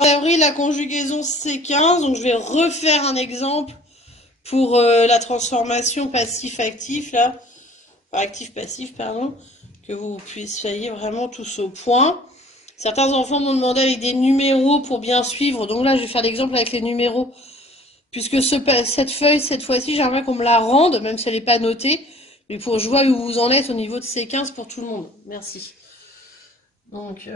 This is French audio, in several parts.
Avril, la conjugaison C15, donc je vais refaire un exemple pour la transformation passif-actif, là, enfin, actif-passif, pardon, que vous puissiez vraiment tous au point. Certains enfants m'ont demandé avec des numéros pour bien suivre, donc là je vais faire l'exemple avec les numéros, puisque cette feuille, cette fois-ci, j'aimerais qu'on me la rende, même si elle n'est pas notée, mais pour que je vois où vous en êtes au niveau de C15 pour tout le monde. Merci. Donc...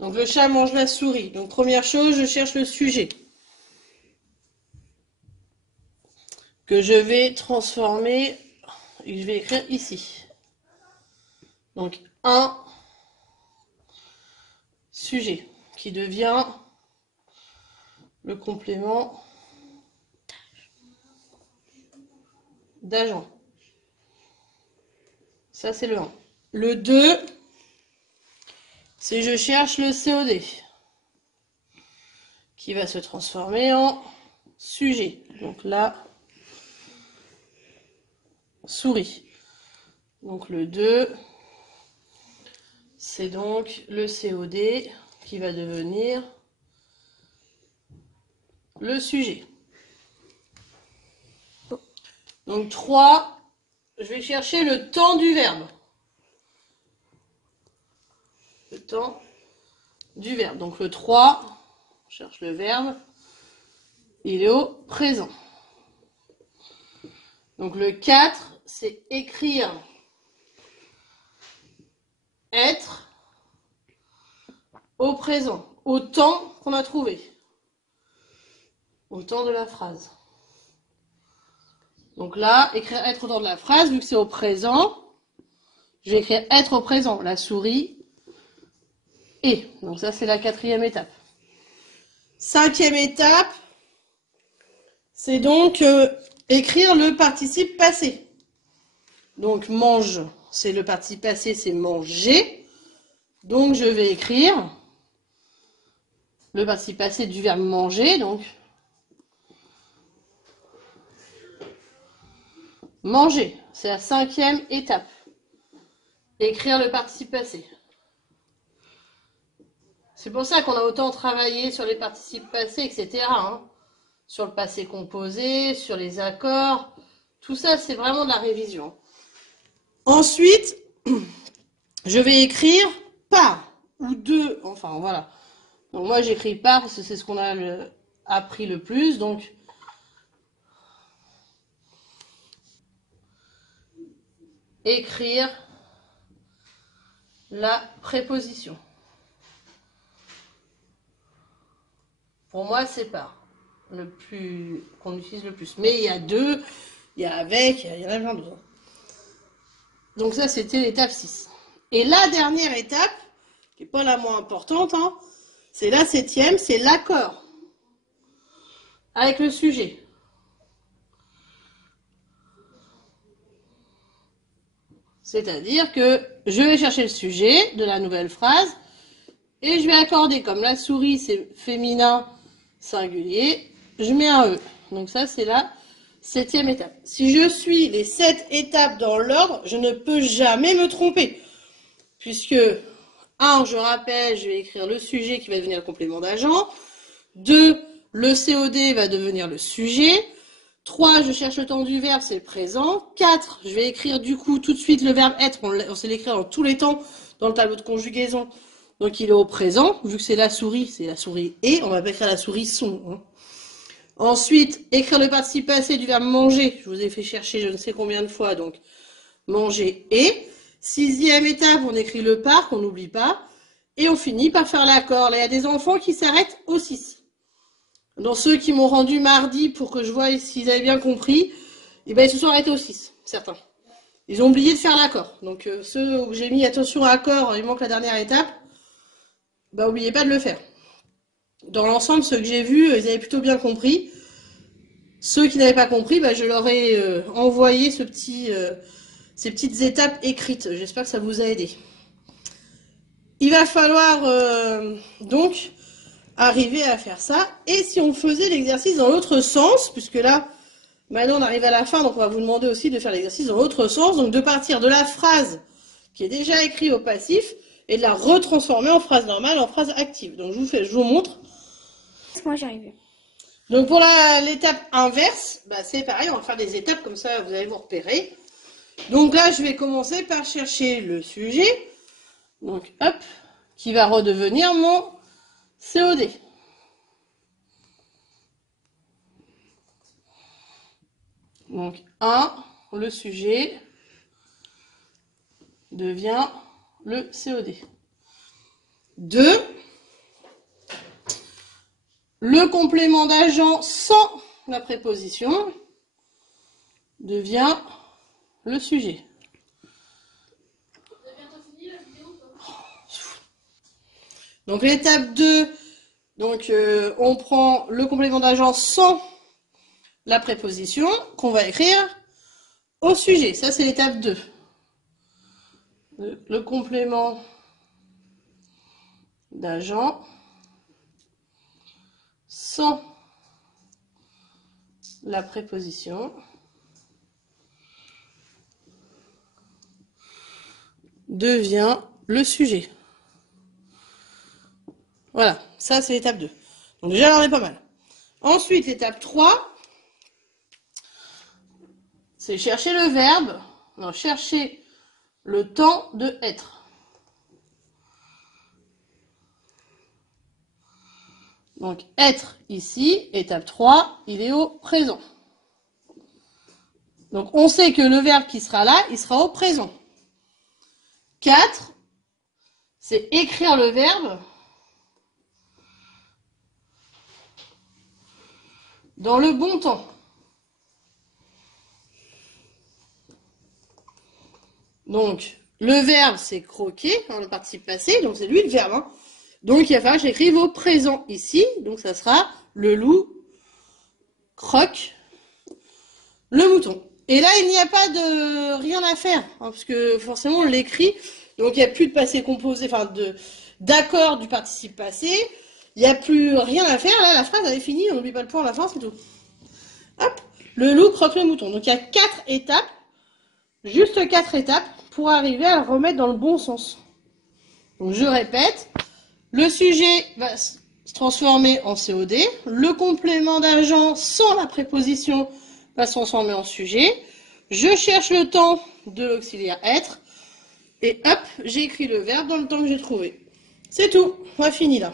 Donc le chat mange la souris. Donc première chose, je cherche le sujet que je vais transformer et que je vais écrire ici. Donc un sujet qui devient le complément d'agent. Ça c'est le 1. Le 2, c'est je cherche le COD qui va se transformer en sujet. Donc là, souris. Donc le 2, c'est donc le COD qui va devenir le sujet. Donc 3, je vais chercher le temps du verbe. Le temps du verbe. Donc le 3, on cherche le verbe, il est au présent. Donc le 4, c'est écrire être au présent, au temps qu'on a trouvé, au temps de la phrase. Donc là, écrire être au temps de la phrase, vu que c'est au présent, je vais écrire être au présent, la souris est. Donc ça, c'est la 4e étape. 5e étape, c'est donc écrire le participe passé. Donc mange, c'est le participe passé, c'est manger. Donc je vais écrire le participe passé du verbe manger, donc manger, c'est la 5e étape. Écrire le participe passé. C'est pour ça qu'on a autant travaillé sur les participes passés, etc. Hein. Sur le passé composé, sur les accords. Tout ça, c'est vraiment de la révision. Ensuite, je vais écrire par ou de, enfin voilà. Donc moi, j'écris par parce que c'est ce qu'on a appris le plus. Donc, écrire la préposition. Pour moi, c'est par le plus qu'on utilise le plus. Mais il y a de, il y a avec, il y en a plein d'autres. Donc ça, c'était l'étape 6. Et la dernière étape, qui n'est pas la moins importante, hein, c'est la 7e, c'est l'accord avec le sujet. C'est-à-dire que je vais chercher le sujet de la nouvelle phrase et je vais accorder, comme la souris c'est féminin singulier, je mets un E. Donc ça, c'est la 7e étape. Si je suis les 7 étapes dans l'ordre, je ne peux jamais me tromper. Puisque, 1, je rappelle, je vais écrire le sujet qui va devenir le complément d'agent. 2, le COD va devenir le sujet. 3, je cherche le temps du verbe, c'est le présent. 4, je vais écrire du coup tout de suite le verbe être, on sait l'écrire dans tous les temps dans le tableau de conjugaison. Donc il est au présent, vu que c'est la souris et, on va pas écrire la souris son. Hein. Ensuite, écrire le participe passé du verbe manger, je vous ai fait chercher je ne sais combien de fois, donc manger et. 6e étape, on écrit le par, qu'on n'oublie pas, et on finit par faire l'accord. Là, il y a des enfants qui s'arrêtent au 6. Dans ceux qui m'ont rendu mardi pour que je voie s'ils avaient bien compris, eh ben, ils se sont arrêtés au 6, certains. Ils ont oublié de faire l'accord. Donc ceux où j'ai mis attention à accord, il manque la dernière étape, bah n'oubliez pas de le faire. Dans l'ensemble, ceux que j'ai vus, ils avaient plutôt bien compris. Ceux qui n'avaient pas compris, bah, je leur ai envoyé ces petites étapes écrites. J'espère que ça vous a aidé. Il va falloir donc arriver à faire ça. Et si on faisait l'exercice dans l'autre sens, puisque là, Maintenant, on arrive à la fin, donc on va vous demander aussi de faire l'exercice dans l'autre sens, donc de partir de la phrase qui est déjà écrite au passif et de la retransformer en phrase normale, en phrase active. Donc je vous montre. Moi j'y arrive. Donc pour l'étape inverse, bah, c'est pareil, on va faire des étapes comme ça, vous allez vous repérer. Donc là, je vais commencer par chercher le sujet, donc hop, qui va redevenir mon COD. Donc 1, le sujet devient le COD. 2, le complément d'agent sans la préposition devient le sujet. Donc l'étape 2, donc on prend le complément d'agent sans la préposition qu'on va écrire au sujet. Ça c'est l'étape 2. Le complément d'agent sans la préposition devient le sujet. Voilà, ça c'est l'étape 2. Donc déjà, on en est pas mal. Ensuite, l'étape 3, c'est chercher le verbe, non, chercher le temps de être. Donc, être ici, étape 3, il est au présent. Donc, on sait que le verbe qui sera là, il sera au présent. 4, c'est écrire le verbe dans le bon temps. Donc, le verbe, c'est croquer, dans le participe passé, donc c'est lui le verbe. Hein. Donc, il va falloir que j'écrive au présent ici, donc ça sera le loup croque le mouton. Et là, il n'y a pas de rien à faire, hein, parce que forcément, on l'écrit, donc il n'y a plus de passé composé, enfin d'accord du participe passé, il n'y a plus rien à faire, là, la phrase, elle est finie, on n'oublie pas le point à la fin, c'est tout. Hop, le loup croque le mouton. Donc, il y a 4 étapes, juste 4 étapes, pour arriver à le remettre dans le bon sens. Donc, je répète, le sujet va se transformer en COD, le complément d'agent sans la préposition va se transformer en sujet, je cherche le temps de l'auxiliaire être, et hop, j'ai écrit le verbe dans le temps que j'ai trouvé. C'est tout, on a fini là.